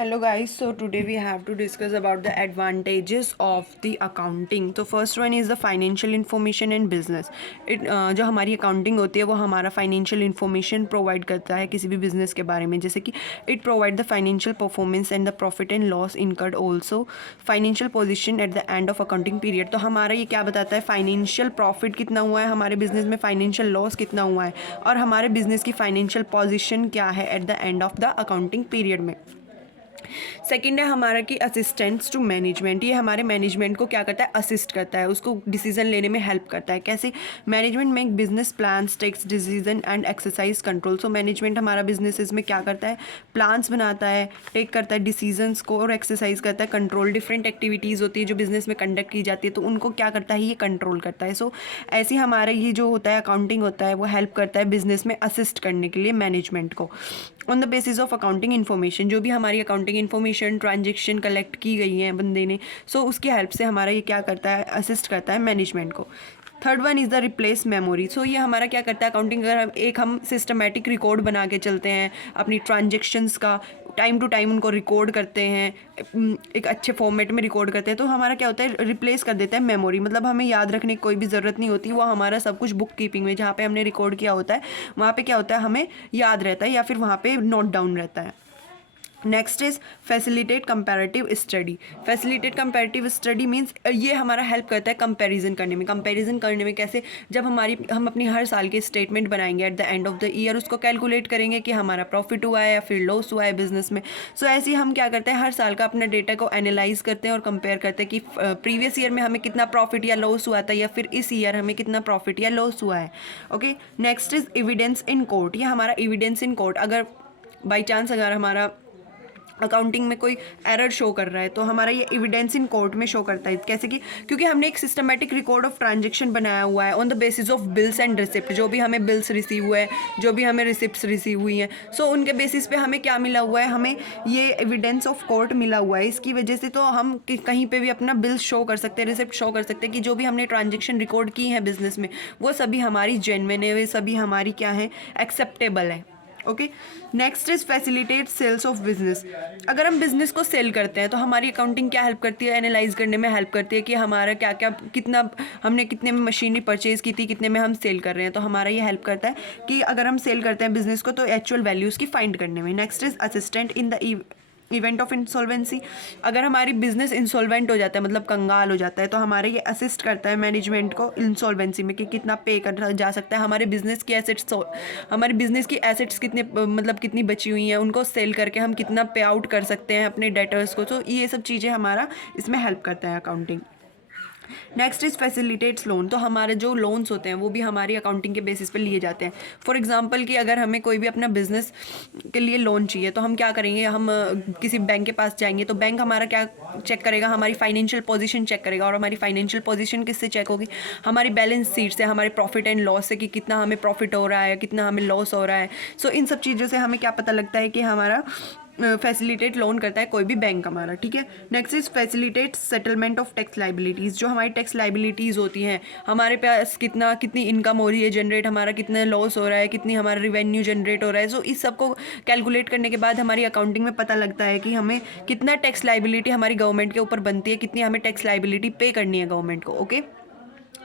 Hello guys, so today we have to discuss about the advantages of the accounting. तो first one is the financial information and business. जो हमारी accounting होती है वो हमारा financial information provide करता है किसी भी बिजनेस के बारे में, जैसे कि it provide the financial performance and the profit and loss incurred, also financial position at the end of accounting period. तो हमारा ये क्या बताता है, फाइनेंशियल प्रॉफिट कितना हुआ है हमारे बिजनेस में, फाइनेंशियल लॉस कितना हुआ है, और हमारे बिजनेस की फाइनेंशियल पोजीशन क्या है at the end of the accounting period में। सेकंड है हमारा कि असिस्टेंट्स टू मैनेजमेंट। ये हमारे मैनेजमेंट को क्या करता है, असिस्ट करता है, उसको डिसीजन लेने में हेल्प करता है। कैसे? Management make business plans, takes decision and exercise control. So management हमारा बिजनेसेस में क्या करता है, प्लान्स बनाता है, टेक करता है डिसीजंस को, और एक्सरसाइज करता है कंट्रोल। डिफरेंट एक्टिविटीज़ होती है जो बिजनेस में कंडक्ट की जाती है, तो उनको क्या करता है, ये कंट्रोल करता है। सो ऐसे हमारा ये जो होता है अकाउंटिंग होता है वो हेल्प करता है बिजनेस में असिस्ट करने के लिए मैनेजमेंट को। On the basis of accounting information, जो भी हमारी अकाउंटिंग इन्फॉर्मेशन ट्रांजेक्शन कलेक्ट की गई हैं बंदे ने, सो उसकी हेल्प से हमारा ये क्या करता है, असिस्ट करता है मैनेजमेंट को। Third one is the replace memory. So ये हमारा क्या करता है, अकाउंटिंग अगर हम सिस्टमेटिक रिकॉर्ड बना के चलते हैं अपनी ट्रांजेक्शन्स का, टाइम टू टाइम उनको रिकॉर्ड करते हैं, एक अच्छे फॉर्मेट में रिकॉर्ड करते हैं, तो हमारा क्या होता है, रिप्लेस कर देता है मेमोरी। मतलब हमें याद रखने की कोई भी ज़रूरत नहीं होती, वो हमारा सब कुछ बुक कीपिंग में जहाँ पे हमने रिकॉर्ड किया होता है वहाँ पे क्या होता है, हमें याद रहता है या फिर वहाँ पे नोट डाउन रहता है। Next is facilitate comparative study. Facilitate comparative study means ये हमारा हेल्प करता है कंपैरिजन करने में। कंपैरिजन करने में कैसे, जब हम अपनी हर साल की स्टेटमेंट बनाएंगे at the end of the year, उसको कैलकुलेट करेंगे कि हमारा प्रॉफिट हुआ है या फिर लॉस हुआ है बिजनेस में। सो ऐसे ही हम क्या करते हैं, हर साल का अपना डेटा को एनालाइज करते हैं और कंपेयर करते हैं कि प्रीवियस ईयर में हमें कितना प्रॉफिट या लॉस हुआ था, या फिर इस ईयर हमें कितना प्रॉफिट या लॉस हुआ है। Okay, next is evidence in court. ये हमारा एविडेंस इन कोर्ट, अगर बाई चांस अगर हमारा अकाउंटिंग में कोई एरर शो कर रहा है तो हमारा ये एविडेंस इन कोर्ट में शो करता है। कैसे कि क्योंकि हमने एक सिस्टमेटिक रिकॉर्ड ऑफ ट्रांजेक्शन बनाया हुआ है on the basis of bills and receipt. जो भी हमें बिल्स रिसीव हुए हैं, जो भी हमें रिसिप्ट्स रिसीव हुई हैं, सो उनके बेसिस पे हमें क्या मिला हुआ है, हमें ये एविडेंस ऑफ कोर्ट मिला हुआ है। इसकी वजह से तो हम कहीं पे भी अपना बिल्स शो कर सकते हैं, रिसिप्ट शो कर सकते हैं कि जो भी हमने ट्रांजेक्शन रिकॉर्ड की है बिजनेस में वो सभी हमारी जेन्युइन है, वे सभी हमारी क्या है, एक्सेप्टेबल है। Okay, next is facilitate sales of business. अगर हम बिजनेस को सेल करते हैं तो हमारी अकाउंटिंग क्या हेल्प करती है, एनालाइज करने में हेल्प करती है कि हमारा क्या क्या, कितना हमने कितने में मशीनरी परचेज की थी, कितने में हम सेल कर रहे हैं। तो हमारा ये हेल्प करता है कि अगर हम सेल करते हैं बिजनेस को तो एक्चुअल वैल्यूज़ की फाइंड करने में। Next is assistant in the event of insolvency. अगर हमारी बिजनेस इंसॉल्वेंट हो जाता है, मतलब कंगाल हो जाता है, तो हमारे ये असिस्ट करता है मैनेजमेंट को इंसॉल्वेंसी में कि कितना पे कर जा सकता है, हमारे बिजनेस की एसेट्स, हमारे बिजनेस की एसेट्स कितने, मतलब कितनी बची हुई हैं, उनको सेल करके हम कितना पे आउट कर सकते हैं अपने डेटर्स को। तो ये सब चीज़ें हमारा इसमें हेल्प करता है accounting. Next is facilitates loan. तो हमारे जो लोन्स होते हैं वो भी हमारी अकाउंटिंग के बेसिस पे लिए जाते हैं। फॉर एग्जांपल कि अगर हमें कोई भी अपना बिजनेस के लिए लोन चाहिए तो हम क्या करेंगे, हम किसी बैंक के पास जाएंगे तो बैंक हमारा क्या चेक करेगा, हमारी फाइनेंशियल पोजीशन चेक करेगा। और हमारी फाइनेंशियल पोजीशन किससे चेक होगी, हमारी बैलेंस शीट से, हमारे प्रॉफिट एंड लॉस से, कि कितना हमें प्रॉफिट हो रहा है, कितना हमें लॉस हो रहा है। सो इन सब चीज़ों से हमें क्या पता लगता है कि हमारा फैसिलिटेट लोन करता है कोई भी बैंक हमारा। ठीक है, next is facilitate settlement of tax liabilities. जो हमारी टैक्स लाइबिलिटीज़ होती हैं, हमारे पास कितनी इनकम हो रही है जनरेट, हमारा कितना लॉस हो रहा है, कितनी हमारा रिवेन्यू जनरेट हो रहा है। सो इस सब को कैलकुलेट करने के बाद हमारी अकाउंटिंग में पता लगता है कि हमें कितना टैक्स लाइबिलिटी हमारी गवर्नमेंट के ऊपर बनती है, कितनी हमें टैक्स लाइबिलिटी पे करनी है गवर्नमेंट को। ओके,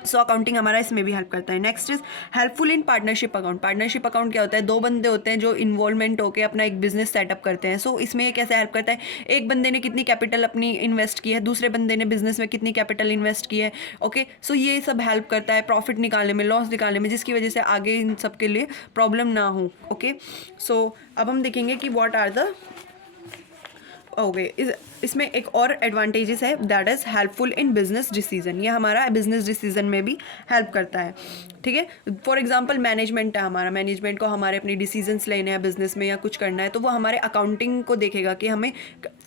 सो अकाउंटिंग हमारा इसमें भी हेल्प करता है। Next is helpful in partnership account. Partnership account क्या होता है, दो बंदे होते हैं जो इन्वॉल्वमेंट होकर अपना एक बिजनेस सेटअप करते हैं। सो इसमें ये कैसे हेल्प करता है, एक बंदे ने कितनी कैपिटल अपनी इन्वेस्ट की है, दूसरे बंदे ने बिजनेस में कितनी कैपिटल इन्वेस्ट की है। ओके, सो ये सब हेल्प करता है प्रॉफिट निकालने में, लॉस निकालने में, जिसकी वजह से आगे इन सब के लिए प्रॉब्लम ना हो। ओके, सो अब हम देखेंगे कि व्हाट आर द इसमें एक और एडवांटेजेस है, that is helpful in business decision. ये हमारा बिजनेस डिसीजन में भी हेल्प करता है। ठीक है, फॉर एग्जांपल मैनेजमेंट है हमारा, मैनेजमेंट को हमारे अपने डिसीजंस लेने हैं बिजनेस में या कुछ करना है, तो वो हमारे अकाउंटिंग को देखेगा कि हमें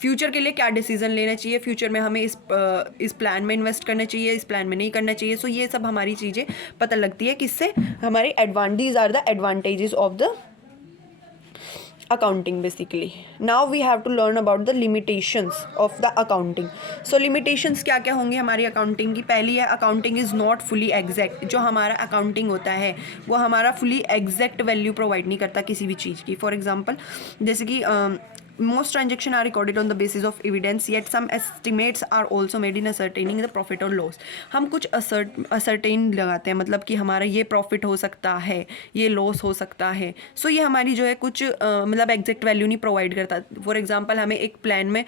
फ्यूचर के लिए क्या डिसीजन लेना चाहिए, फ्यूचर में हमें इस प्लान में इन्वेस्ट करना चाहिए, इस प्लान में नहीं करना चाहिए। सो ये सब हमारी चीज़ें पता लगती है किससे, हमारी these are the advantages of the accounting basically. Now we have to learn about the limitations of the accounting. So limitations क्या क्या होंगी हमारी अकाउंटिंग की। पहली है, accounting is not fully exact. जो हमारा अकाउंटिंग होता है वो हमारा फुली एग्जैक्ट वैल्यू प्रोवाइड नहीं करता किसी भी चीज़ की। फॉर एग्जांपल जैसे कि most transaction are recorded on the basis of evidence, yet some estimates are also made in ascertaining the profit or loss. हम कुछ ascertain लगाते हैं, मतलब कि हमारा ये प्रॉफिट हो सकता है, ये लॉस हो सकता है. सो ये हमारी जो है कुछ मतलब एग्जैक्ट वैल्यू नहीं प्रोवाइड करता. फॉर एग्जांपल हमें एक प्लान में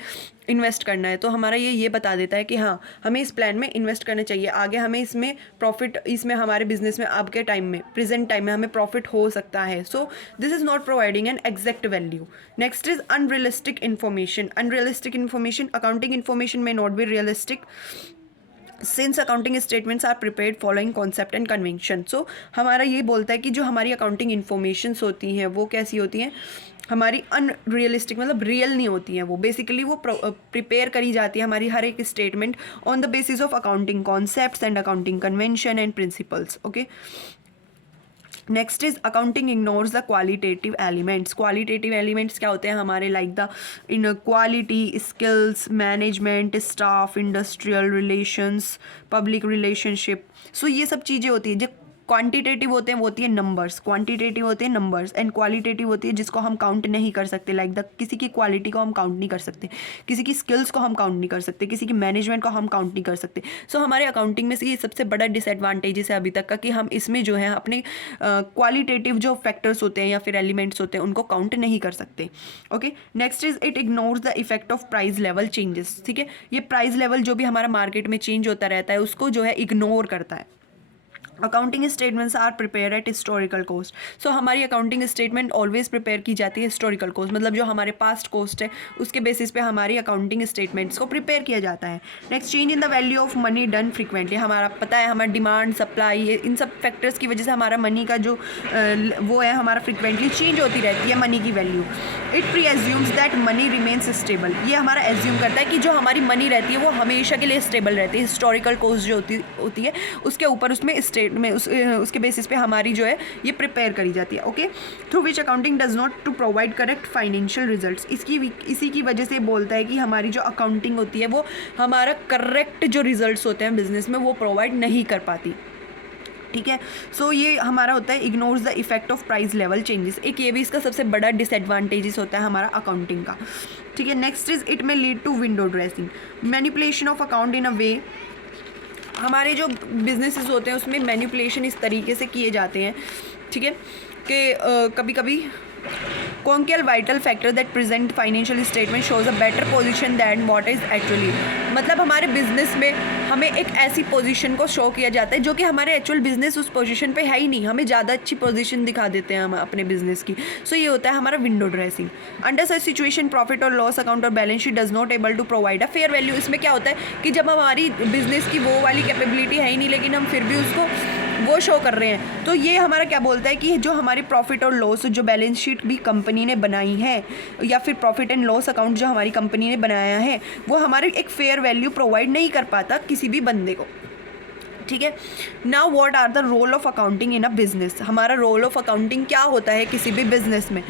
इन्वेस्ट करना है तो हमारा ये बता देता है कि हाँ हमें इस प्लान में इन्वेस्ट करना चाहिए, आगे हमें इसमें प्रॉफिट, इसमें हमारे बिजनेस में अब के टाइम में प्रेजेंट टाइम में हमें प्रॉफिट हो सकता है. So this is not providing an exact value. Next is unrealistic information. Unrealistic information, accounting information में not be realistic since accounting statements are prepared following concept and convention. So हमारा ये बोलता है कि जो हमारी अकाउंटिंग इन्फॉर्मेशंस होती हैं वो कैसी होती हैं, हमारी अनरियलिस्टिक, मतलब रियल नहीं होती हैं. वो बेसिकली वो प्रिपेयर करी जाती है हमारी हर एक statement on the basis of accounting concepts and accounting convention and principles. Okay, next is accounting ignores the qualitative elements. Qualitative elements क्या होते हैं हमारे, like the in quality, skills, management, staff, industrial relations, public relationship. So ये सब चीज़ें होती हैं. जो क्वांटिटेटिव होते हैं वो होती है नंबर्स, क्वांटिटेटिव होते हैं नंबर्स, एंड क्वालिटेटिव होती है जिसको हम काउंट नहीं कर सकते, लाइक द किसी की क्वालिटी को हम काउंट नहीं कर सकते, किसी की स्किल्स को हम काउंट नहीं कर सकते, किसी की मैनेजमेंट को हम काउंट नहीं कर सकते. सो हमारे अकाउंटिंग में से ये सबसे बड़ा डिसएडवांटेजेस है अभी तक का कि हम इसमें जो है अपने क्वालिटेटिव जो फैक्टर्स होते हैं या फिर एलिमेंट्स होते हैं उनको काउंट नहीं कर सकते. Okay, next is it ignores the effect of price level changes. ठीक है, ये प्राइस लेवल जो भी हमारा मार्केट में चेंज होता रहता है उसको जो है इग्नोर करता है. Accounting statements are prepare at historical cost. So हमारी अकाउंटिंग स्टेटमेंट ऑलवेज प्रिपेयर की जाती है हिस्टोरिकल कॉस्ट, मतलब जो हमारे पास्ट कॉस्ट है उसके बेसिस पे हमारी अकाउंटिंग स्टेटमेंट्स को प्रिपेयर किया जाता है. Next, change in the value of money done frequently. हमारा पता है हमारा डिमांड, सप्लाई, इन सब फैक्टर्स की वजह से हमारा मनी का जो वो है हमारा फ्रिक्वेंटली चेंज होती रहती है मनी की value. It pre assumes that money remains stable. ये हमारा एज्यूम करता है कि जो हमारी मनी रहती है वो हमेशा के लिए स्टेबल रहती है. हिस्टोरिकल कॉस्ट जो होती है उसके ऊपर उसमें में उसके बेसिस पे हमारी जो है ये प्रिपेयर करी जाती है. Okay, through which accounting does not to provide correct financial results. इसी की वजह से बोलता है कि हमारी जो अकाउंटिंग होती है वो हमारा करेक्ट जो रिजल्ट्स होते हैं बिजनेस में वो प्रोवाइड नहीं कर पाती. ठीक है, सो ये हमारा होता है ignores the effect of price level changes. एक ये भी इसका सबसे बड़ा डिसएडवांटेजेस होता है हमारा अकाउंटिंग का. ठीक है, next is it may lead to window dressing, manipulation of account in a way. हमारे जो बिजनेसेस होते हैं उसमें मैनिपुलेशन इस तरीके से किए जाते हैं, ठीक है, कि कभी कभी conceal vital factor that present financial statement shows a better position that what is actually. मतलब हमारे बिजनेस में हमें एक ऐसी पोजीशन को शो किया जाता है जो कि हमारे एक्चुअल बिजनेस उस पोजीशन पे है ही नहीं, हमें ज़्यादा अच्छी पोजीशन दिखा देते हैं हम अपने बिजनेस की. सो ये होता है हमारा window dressing. Under such situation profit और लॉस अकाउंट और balance sheet does not able to provide a fair value. इसमें क्या होता है कि जब हमारी बिजनेस की वो वाली कैपेबिलिटी है ही नहीं लेकिन हम फिर भी उसको वो शो कर रहे हैं, तो ये हमारा क्या बोलता है कि जो हमारी प्रॉफिट और लॉस जो बैलेंस शीट भी कंपनी ने बनाई है या फिर प्रॉफिट एंड लॉस अकाउंट जो हमारी कंपनी ने बनाया है वो हमारे एक फेयर वैल्यू प्रोवाइड नहीं कर पाता किसी भी बंदे को. ठीक है, now what are the role of accounting in a business. हमारा रोल ऑफ अकाउंटिंग क्या होता है किसी भी बिजनेस में.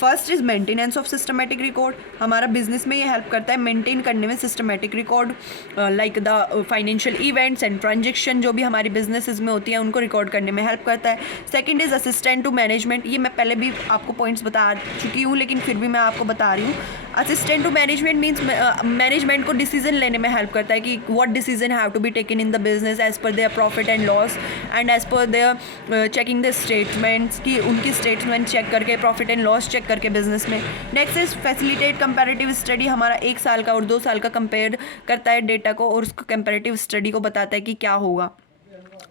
First is maintenance of systematic record. हमारा बिजनेस में ये हेल्प करता है मेंटेन करने में systematic record, like the financial events and transaction जो भी हमारी बिजनेसेस में होती है उनको रिकॉर्ड करने में हेल्प करता है. Second is assistant to management. ये मैं पहले भी आपको पॉइंट्स बता चुकी हूँ लेकिन फिर भी मैं आपको बता रही हूँ. Assistant to management means management को डिसीजन लेने में हेल्प करता है कि what decision have to be taken in the business as per their profit and loss and as per their checking the statements, की उनकी स्टेटमेंट चेक करके profit and loss check करके बिजनेस में. Next is facilitate comparative study. हमारा 1 साल का और 2 साल का कंपेयर करता है डेटा को और उसको कंपैरेटिव स्टडी को बताता है कि क्या होगा,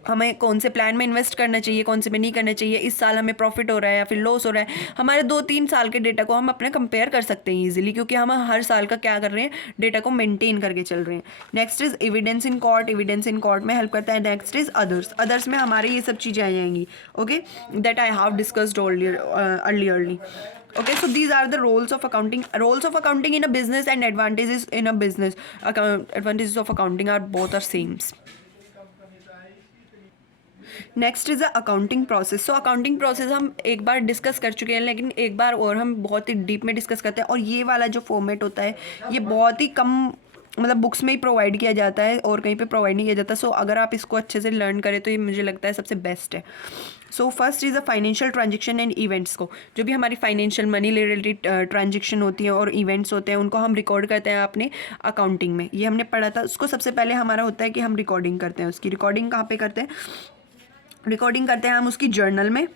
हमें कौन से प्लान में इन्वेस्ट करना चाहिए, कौन से में नहीं करना चाहिए, इस साल हमें प्रॉफिट हो रहा है या फिर लॉस हो रहा है. हमारे 2-3 साल के डेटा को हम अपने कंपेयर कर सकते हैं ईजिली क्योंकि हम हर साल का क्या कर रहे हैं, डेटा को मेंटेन करके चल रहे हैं. Next is evidence in court. Evidence in court में हेल्प करता है. Next is others. अदर्स में हमारे ये सब चीज़ें आ जाएंगी. Okay, that I have discussed earlierly. Okay, so these are the roles of accounting. Roles of accounting in a business and advantages in a business. Advantages of accounting are both are same. Next is a accounting process. So accounting process हम एक बार discuss कर चुके हैं लेकिन एक बार और हम बहुत ही डीप में डिस्कस करते हैं और ये वाला जो फॉर्मेट होता है ये बहुत ही कम मतलब बुक्स में ही प्रोवाइड किया जाता है और कहीं पे प्रोवाइड नहीं किया जाता। सो अगर आप इसको अच्छे से लर्न करें तो ये मुझे लगता है सबसे बेस्ट है। So first is a financial transaction and events को, जो भी हमारी फाइनेंशियल मनी रिलेटेड ट्रांजेक्शन होती है और इवेंट्स होते हैं उनको हम रिकॉर्ड करते हैं अपने अकाउंटिंग में। ये हमने पढ़ा था। उसको सबसे पहले हमारा होता है कि हम रिकॉर्डिंग करते हैं। उसकी रिकॉर्डिंग कहाँ पे करते हैं? रिकॉर्डिंग करते हैं हम उसकी जर्नल में।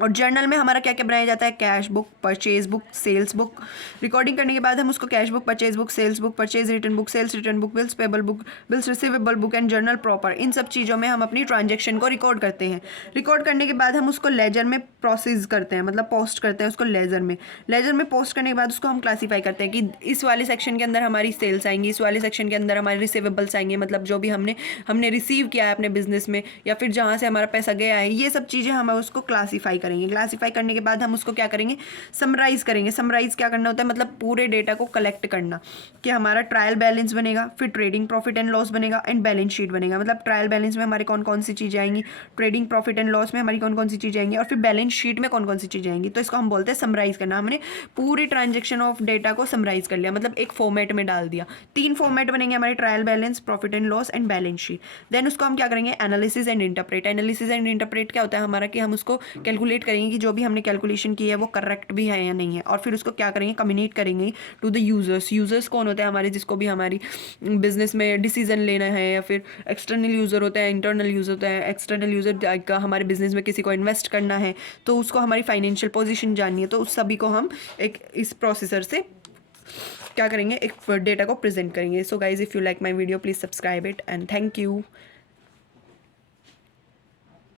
और जर्नल में हमारा क्या क्या बनाया जाता है? Cash book, purchase book, sales book. Recording करने के बाद हम उसको cash book, purchase book, sales book, purchase return book, sales return book, bills payable book, bills receivable book and journal proper, इन सब चीज़ों में हम अपनी ट्रांजेक्शन को रिकॉर्ड करते हैं। रिकॉर्ड करने के बाद हम उसको लेजर में प्रोसेस करते हैं, मतलब पोस्ट करते हैं उसको लेजर में। लेजर में पोस्ट करने के बाद उसको हम क्लासीफाई करते हैं कि इस वाले सेक्शन के अंदर हमारी सेल्स आएंगी, इस वाले सेक्शन के अंदर हमारे रिसीवेबल्स आएंगे, मतलब जो भी हमने रिसीव किया है अपने बिजनेस में या फिर जहाँ से हमारा पैसा गया है, ये सब चीज़ें हम उसको क्लासीफाई करेंगे। क्लासीफाई करने के बाद हम उसको क्या करेंगे? समराइज करेंगे। समराइज क्या करना होता है? मतलब पूरे डेटा को कलेक्ट करना, कि हमारा ट्रायल बैलेंस बनेगा, फिर ट्रेडिंग प्रॉफिट एंड लॉस बनेगा एंड बैलेंस शीट बनेगा। मतलब ट्रायल बैलेंस में हमारे कौन कौन सी चीज़ें आएंगी, ट्रेडिंग प्रॉफिट एंड लॉस में हमारी कौन कौन सी चीज़ें आएंगी और फिर बैलेंस शीट में कौन कौन सी चीज़ें आएंगी। तो इसको हम बोलते हैं समराइज करना। हमने पूरी ट्रांजेक्शन ऑफ डेटा को समराइज कर लिया, मतलब एक फॉर्मेट में डाल दिया। 3 फॉर्मेट बनेंगे हमारे, trial balance, profit and loss and balance sheet. Then उसको हम क्या करेंगे? Analysis and interpret. Analysis and interpret क्या होता है हमारा? कि हम उसको कैलकुलेट करेंगे कि जो भी हमने कैलकुलेशन की है वो करेक्ट भी है या नहीं है, और फिर उसको क्या करेंगे? कम्युनिकेट करेंगे टू द यूजर्स। यूजर्स कौन होते हैं हमारे? जिसको भी हमारी बिजनेस में डिसीजन लेना है, या फिर एक्सटर्नल यूज़र होता है, इंटरनल यूज़र होता है। एक्सटर्नल यूज़र का हमारे बिजनेस में किसी को इन्वेस्ट करना है तो उसको हमारी फाइनेंशियल पोजीशन जाननी है, तो उस सभी को हम एक इस प्रोसेसर से क्या करेंगे? एक डेटा को प्रेजेंट करेंगे। So guys, if you like my video please subscribe it and thank you.